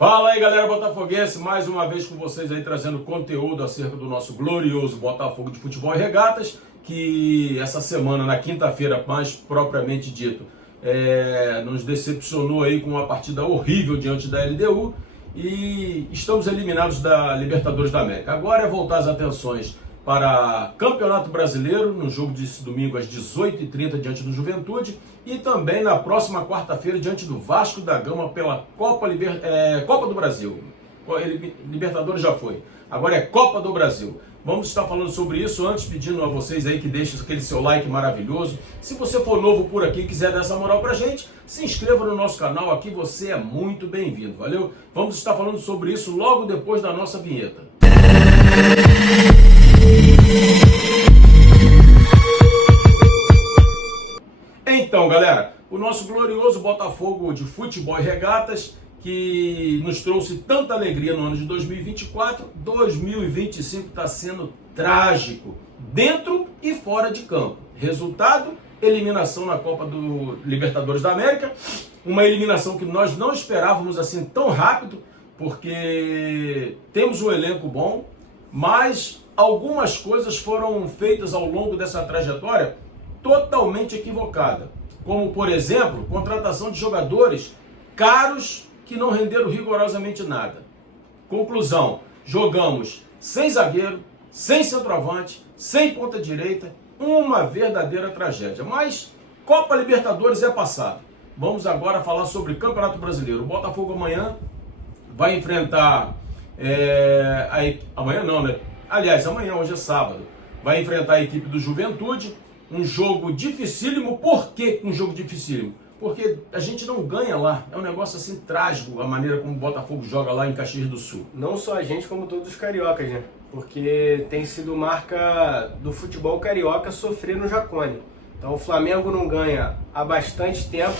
Fala aí, galera botafoguense, mais uma vez com vocês aí trazendo conteúdo acerca do nosso glorioso Botafogo de Futebol e Regatas, que essa semana, na quinta-feira, mais propriamente dito, nos decepcionou aí com uma partida horrível diante da LDU e estamos eliminados da Libertadores da América. Agora é voltar as atenções para Campeonato Brasileiro, no jogo desse domingo às 18h30 diante do Juventude, e também na próxima quarta-feira diante do Vasco da Gama pela Copa do Brasil. Libertadores já foi, agora é Copa do Brasil. Vamos estar falando sobre isso, antes pedindo a vocês aí que deixem aquele seu like maravilhoso. Se você for novo por aqui e quiser dar essa moral pra gente, se inscreva no nosso canal, aqui você é muito bem-vindo, valeu? Vamos estar falando sobre isso logo depois da nossa vinheta. Então, galera, o nosso glorioso Botafogo de Futebol e Regatas, que nos trouxe tanta alegria no ano de 2024, 2025 está sendo trágico, dentro e fora de campo. Resultado, eliminação na Copa do Libertadores da América, uma eliminação que nós não esperávamos assim tão rápido, porque temos um elenco bom, mas algumas coisas foram feitas ao longo dessa trajetória totalmente equivocada, como por exemplo, contratação de jogadores caros que não renderam rigorosamente nada. Conclusão, jogamos sem zagueiro, sem centroavante, sem ponta direita, uma verdadeira tragédia. Mas Copa Libertadores é passado. Vamos agora falar sobre Campeonato Brasileiro. O Botafogo amanhã vai enfrentar amanhã não, né? Aliás, amanhã, hoje é sábado, vai enfrentar a equipe do Juventude, um jogo dificílimo. Por que um jogo dificílimo? Porque a gente não ganha lá, é um negócio assim trágico a maneira como o Botafogo joga lá em Caxias do Sul. Não só a gente, como todos os cariocas, né? Porque tem sido marca do futebol carioca sofrer no Jacone. Então o Flamengo não ganha há bastante tempo,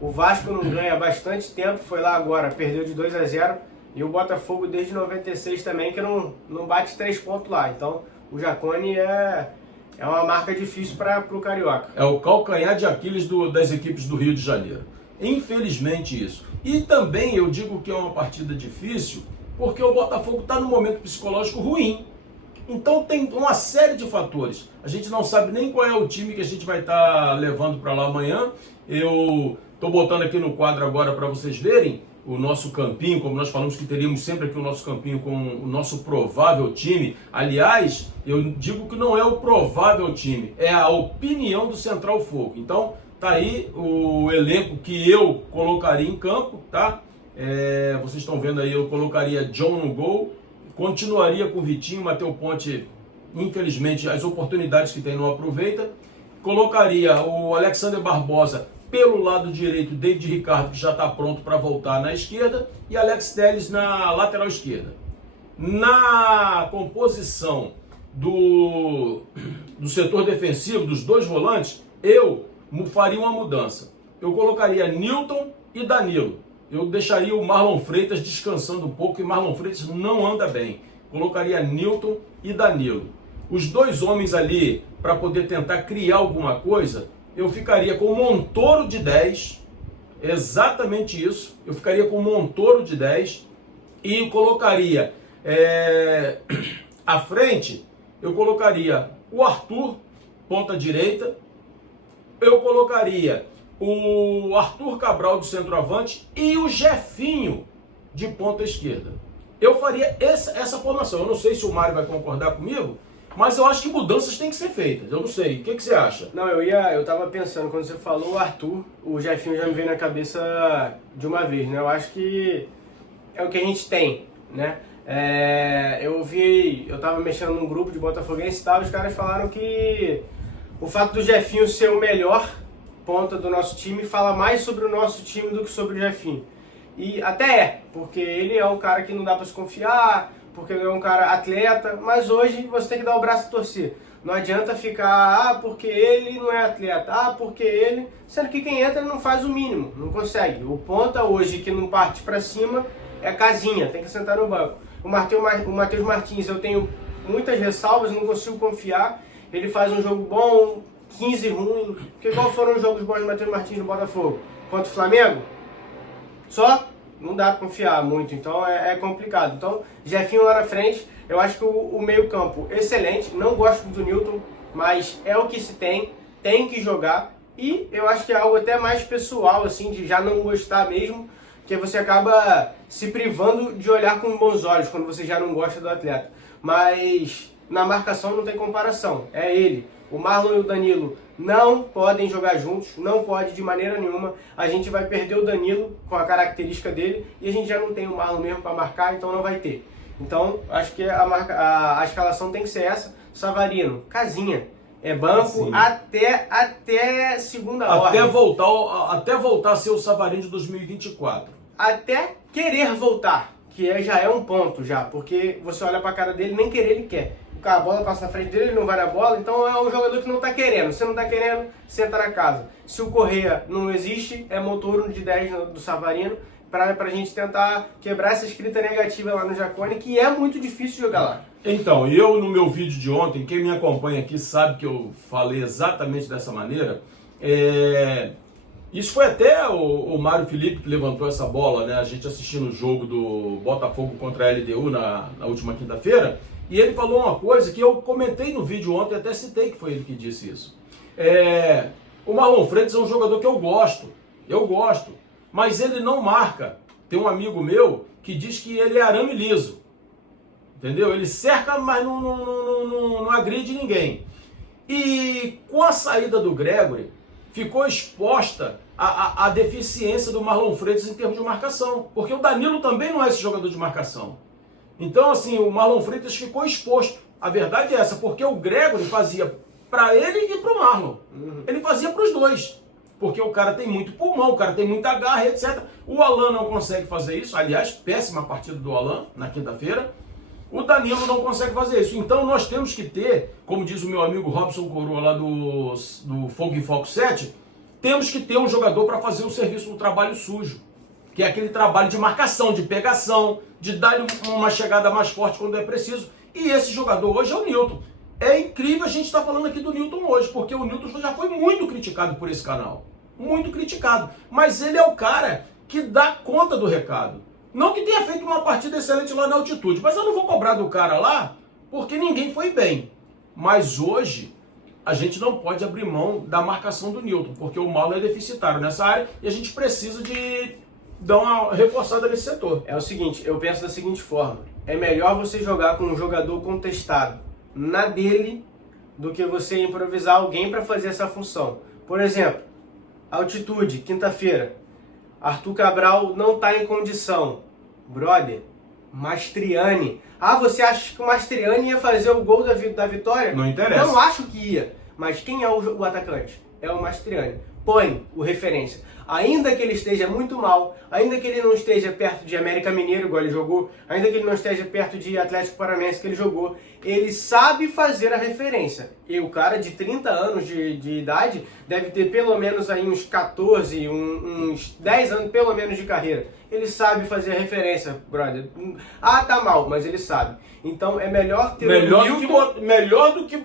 o Vasco não ganha há bastante tempo, foi lá agora, perdeu de 2-0, e o Botafogo desde 96 também, que não bate 3 pontos lá. Então o Jacone é uma marca difícil para o carioca. É o calcanhar de Aquiles das equipes do Rio de Janeiro. Infelizmente isso. E também eu digo que é uma partida difícil porque o Botafogo está num momento psicológico ruim. Então tem uma série de fatores. A gente não sabe nem qual é o time que a gente vai estar levando para lá amanhã. Eu estou botando aqui no quadro agora para vocês verem o nosso campinho, como nós falamos que teríamos sempre aqui o nosso campinho com o nosso provável time. Aliás, eu digo que não é o provável time, é a opinião do Central Fogo. Então, tá aí o elenco que eu colocaria em campo, tá? Vocês estão vendo aí, eu colocaria John no gol, continuaria com o Vitinho, Matheus Ponte, infelizmente, as oportunidades que tem não aproveita. Colocaria o Alexander Barbosa pelo lado direito, David Ricardo, que já está pronto para voltar na esquerda, e Alex Telles na lateral esquerda. Na composição do setor defensivo, dos dois volantes, eu faria uma mudança. Eu colocaria Nilton e Danilo. Eu deixaria o Marlon Freitas descansando um pouco, e Marlon Freitas não anda bem. Colocaria Nilton e Danilo. Os dois homens ali, para poder tentar criar alguma coisa, eu ficaria com o Montoro de 10, exatamente isso, eu ficaria com o Montoro de 10 e colocaria à frente, eu colocaria o Arthur, ponta direita, eu colocaria o Arthur Cabral de centroavante e o Jefinho de ponta esquerda. Eu faria essa formação. Eu não sei se o Mário vai concordar comigo, mas eu acho que mudanças têm que ser feitas. Eu não sei. O que você acha? Não, eu tava pensando, quando você falou o Arthur, o Jefinho já me veio na cabeça de uma vez, né? Eu acho que é o que a gente tem, né? Eu tava mexendo num grupo de botafoguense e tal, os caras falaram que o fato do Jefinho ser o melhor ponta do nosso time fala mais sobre o nosso time do que sobre o Jefinho. E até porque ele é um cara que não dá pra se confiar, porque ele é um cara atleta, mas hoje você tem que dar o braço a torcer. Não adianta ficar, porque ele não é atleta, porque ele... Sendo que quem entra não faz o mínimo, não consegue. O ponta hoje que não parte pra cima é casinha, tem que sentar no banco. O Matheus Martins, eu tenho muitas ressalvas, não consigo confiar. Ele faz um jogo bom, 15 ruim. Porque qual foram os jogos bons do Matheus Martins no Botafogo? Contra o Flamengo? Só não dá para confiar muito, então é complicado. Então, Jefinho lá na frente, eu acho que o meio-campo excelente, não gosto do Newton, mas é o que se tem que jogar, e eu acho que é algo até mais pessoal, assim, de já não gostar mesmo, que você acaba se privando de olhar com bons olhos quando você já não gosta do atleta. Mas na marcação não tem comparação, é ele. O Marlon e o Danilo não podem jogar juntos, não pode de maneira nenhuma. A gente vai perder o Danilo com a característica dele e a gente já não tem o Marlon mesmo para marcar, então não vai ter. Então, acho que a escalação tem que ser essa. Savarino, casinha. É banco até segunda ordem. Até voltar a ser o Savarino de 2024. Até querer voltar, que já é um ponto já, porque você olha pra cara dele, nem querer ele quer. A bola passa na frente dele, ele não vai na bola, então é um jogador que não tá querendo. Se não tá querendo, senta na casa. Se o Correa não existe, é motor de 10 do Savarino, pra gente tentar quebrar essa escrita negativa lá no Jacone, que é muito difícil jogar lá. Então, eu no meu vídeo de ontem, quem me acompanha aqui sabe que eu falei exatamente dessa maneira. Isso foi até o Mário Felipe que levantou essa bola, né? A gente assistindo o jogo do Botafogo contra a LDU na última quinta-feira. E ele falou uma coisa que eu comentei no vídeo ontem, até citei que foi ele que disse isso. O Marlon Freitas é um jogador que eu gosto, mas ele não marca. Tem um amigo meu que diz que ele é arame liso, entendeu? Ele cerca, mas não agride ninguém. E com a saída do Gregory, ficou exposta a deficiência do Marlon Freitas em termos de marcação, porque o Danilo também não é esse jogador de marcação. Então, assim, o Marlon Freitas ficou exposto. A verdade é essa, porque o Gregory fazia para ele e para o Marlon. Ele fazia para os dois. Porque o cara tem muito pulmão, o cara tem muita garra, etc. O Alan não consegue fazer isso. Aliás, péssima partida do Alan na quinta-feira. O Danilo não consegue fazer isso. Então, nós temos que ter, como diz o meu amigo Robson Coroa lá do Fogo e Foco 7, temos que ter um jogador para fazer o serviço do trabalho sujo. Que é aquele trabalho de marcação, de pegação, de dar uma chegada mais forte quando é preciso. E esse jogador hoje é o Newton. É incrível a gente estar falando aqui do Newton hoje, porque o Newton já foi muito criticado por esse canal. Muito criticado. Mas ele é o cara que dá conta do recado. Não que tenha feito uma partida excelente lá na altitude, mas eu não vou cobrar do cara lá, porque ninguém foi bem. Mas hoje, a gente não pode abrir mão da marcação do Newton, porque o Marlon é deficitário nessa área e a gente precisa de dar uma reforçada nesse setor. É o seguinte, eu penso da seguinte forma: é melhor você jogar com um jogador contestado na dele do que você improvisar alguém para fazer essa função. Por exemplo, altitude, quinta-feira, Arthur Cabral não está em condição. Brother, Mastriani. Ah, você acha que o Mastriani ia fazer o gol da vitória? Não interessa. Não acho que ia. Mas quem é o atacante? É o Mastriani. Põe o referência. Ainda que ele esteja muito mal, ainda que ele não esteja perto de América Mineiro, igual ele jogou, ainda que ele não esteja perto de Atlético Paranaense, que ele jogou, ele sabe fazer a referência. E o cara de 30 anos de idade deve ter pelo menos aí uns 14, uns 10 anos pelo menos de carreira. Ele sabe fazer a referência, brother. Ah, tá mal, mas ele sabe. Então é melhor ter melhor do que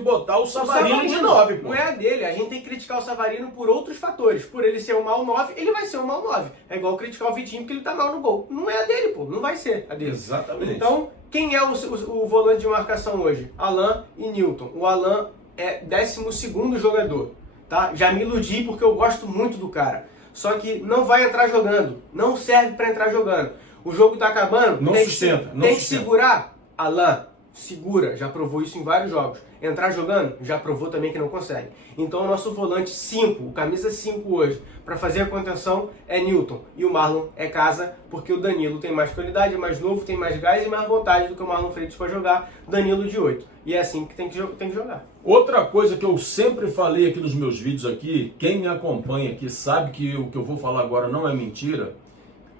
botar o Savarino de 9. Pô. Não é a dele. A gente tem que criticar o Savarino por outros fatores. Por ele ser um mau 9, ele vai ser um mau 9. É igual criticar o Vitinho porque ele tá mal no gol. Não é a dele, pô. Não vai ser a dele. Exatamente. Então, quem é o volante de marcação hoje? Alan e Newton. O Alan é 12º jogador, tá? Já me iludi porque eu gosto muito do cara. Só que não vai entrar jogando. Não serve para entrar jogando. O jogo tá acabando. Não sustenta. Tem que segurar. Alan, segura. Já provou isso em vários jogos. Entrar jogando, já provou também que não consegue. Então o nosso volante 5, o camisa 5 hoje, para fazer a contenção é Newton. E o Marlon é casa, porque o Danilo tem mais qualidade, é mais novo, tem mais gás e mais vontade do que o Marlon Freitas para jogar. Danilo de 8. E é assim que tem que jogar. Outra coisa que eu sempre falei aqui nos meus vídeos aqui, quem me acompanha aqui sabe que o que eu vou falar agora não é mentira.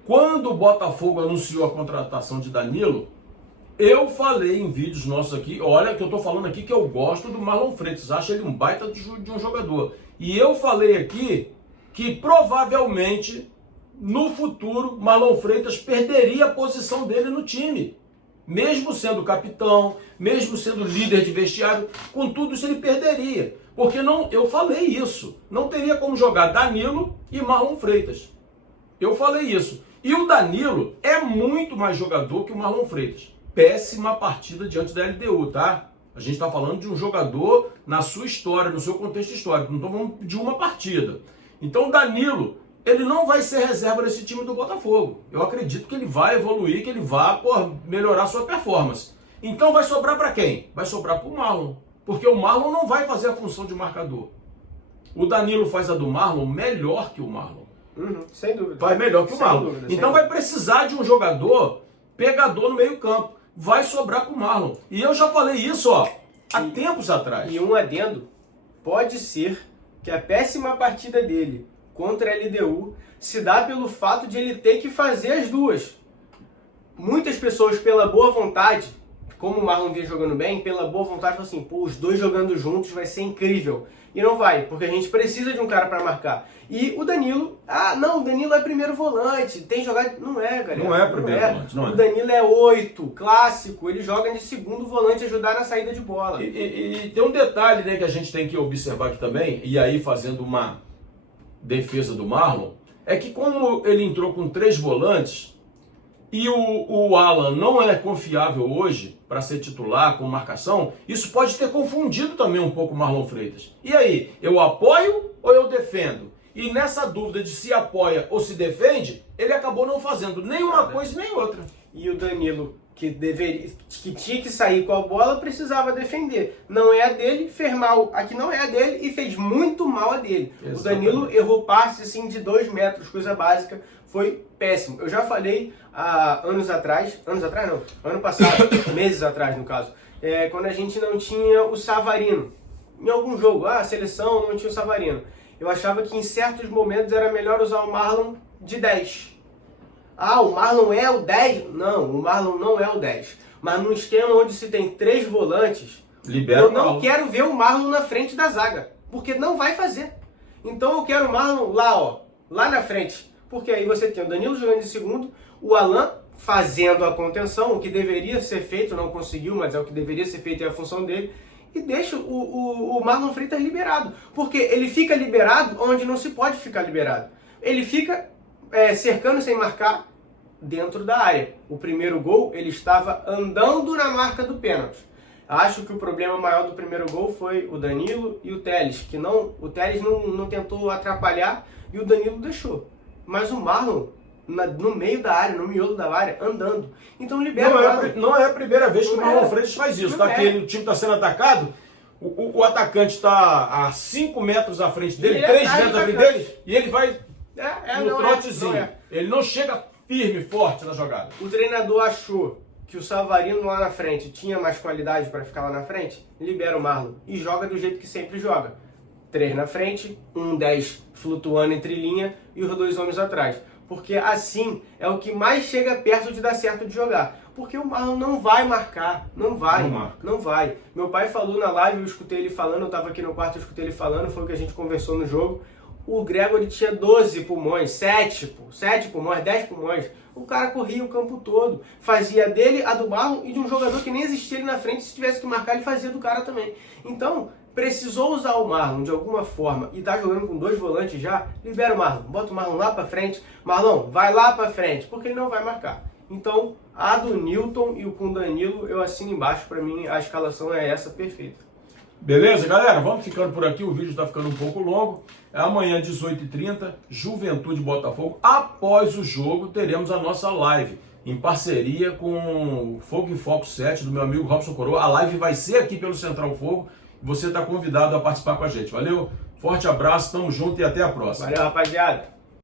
Quando o Botafogo anunciou a contratação de Danilo, eu falei em vídeos nossos aqui, olha que eu tô falando aqui que eu gosto do Marlon Freitas, acho ele um baita de um jogador. E eu falei aqui que provavelmente no futuro Marlon Freitas perderia a posição dele no time. Mesmo sendo capitão, mesmo sendo líder de vestiário, com tudo isso ele perderia. Porque não, eu falei isso, não teria como jogar Danilo e Marlon Freitas. Eu falei isso. E o Danilo é muito mais jogador que o Marlon Freitas. Péssima partida diante da LDU, tá? A gente está falando de um jogador na sua história, no seu contexto histórico. Não estamos falando de uma partida. Então o Danilo, ele não vai ser reserva desse time do Botafogo. Eu acredito que ele vai evoluir, que ele vai melhorar sua performance. Então vai sobrar para quem? Vai sobrar para o Marlon. Porque o Marlon não vai fazer a função de marcador. O Danilo faz a do Marlon melhor que o Marlon. Sem dúvida. Faz melhor que o Marlon. Dúvida, então vai precisar de um jogador pegador no meio campo. Vai sobrar para o Marlon. E eu já falei isso há tempos atrás. E um adendo, pode ser que a péssima partida dele contra a LDU se dá pelo fato de ele ter que fazer as duas. Muitas pessoas, pela boa vontade, como o Marlon vinha jogando bem, pela boa vontade, falam assim, pô, os dois jogando juntos vai ser incrível. E não vai, porque a gente precisa de um cara para marcar. E o Danilo, o Danilo é primeiro volante, tem jogado... Não é, galera. Não é primeiro volante, não é. O Danilo é 8, clássico, ele joga de segundo volante, ajudar na saída de bola. E tem um detalhe, né, que a gente tem que observar aqui também, e aí fazendo uma defesa do Marlon, é que como ele entrou com 3 volantes, e o Alan não é confiável hoje para ser titular com marcação, isso pode ter confundido também um pouco o Marlon Freitas. E aí, eu apoio ou eu defendo? E nessa dúvida de se apoia ou se defende, ele acabou não fazendo nem uma coisa nem outra. E o Danilo, que tinha que sair com a bola, precisava defender. Não é a dele, fez mal. Aqui não é a dele e fez muito mal a dele. Exatamente. O Danilo errou passes assim, de 2 metros, coisa básica. Foi péssimo. Eu já falei há ano passado, meses atrás no caso, quando a gente não tinha o Savarino. Em algum jogo, a seleção não tinha o Savarino. Eu achava que em certos momentos era melhor usar o Marlon de 10. O Marlon é o 10? Não, o Marlon não é o 10. Mas num esquema onde se tem 3 volantes, eu não quero ver o Marlon na frente da zaga, porque não vai fazer. Então eu quero o Marlon lá na frente. Porque aí você tem o Danilo jogando de segundo, o Alan fazendo a contenção, o que deveria ser feito, não conseguiu, mas é o que deveria ser feito, é a função dele, e deixa o Marlon Freitas liberado. Porque ele fica liberado onde não se pode ficar liberado. Ele fica cercando sem marcar dentro da área. O primeiro gol, ele estava andando na marca do pênalti. Acho que o problema maior do primeiro gol foi o Danilo e o Telles, o Telles não tentou atrapalhar e o Danilo deixou. Mas o Marlon, no meio da área, no miolo da área, andando. Então libera não é a primeira vez que o Marlon Freitas faz isso. Tá? Que o time está sendo atacado, o atacante está a 5 metros à frente dele, 3 metros à frente dele, e ele vai no trotezinho. Ele não chega firme, forte na jogada. O treinador achou que o Savarino lá na frente tinha mais qualidade para ficar lá na frente, libera o Marlon e joga do jeito que sempre joga. 3 na frente, 10 flutuando entre linha e os 2 homens atrás. Porque assim é o que mais chega perto de dar certo de jogar. Porque o Marlon não vai marcar, não vai. Meu pai falou na live, eu escutei ele falando, eu estava aqui no quarto, eu escutei ele falando, foi o que a gente conversou no jogo. O Gregory tinha 12 pulmões, 7 pulmões, 10 pulmões. O cara corria o campo todo, fazia dele, a do Marlon e de um jogador que nem existia ali na frente, se tivesse que marcar ele fazia do cara também. Então, precisou usar o Marlon de alguma forma e tá jogando com 2 volantes já, libera o Marlon, bota o Marlon lá pra frente, Marlon, vai lá pra frente, porque ele não vai marcar. Então, a do Newton e o com o Danilo, eu assino embaixo, pra mim a escalação é essa, perfeita. Beleza, galera? Vamos ficando por aqui, o vídeo tá ficando um pouco longo. Amanhã, 18h30, Juventude Botafogo. Após o jogo, teremos a nossa live, em parceria com o Fogo em Foco 7, do meu amigo Robson Coroa. A live vai ser aqui pelo Central Fogo. Você está convidado a participar com a gente. Valeu, forte abraço, tamo junto e até a próxima. Valeu, rapaziada.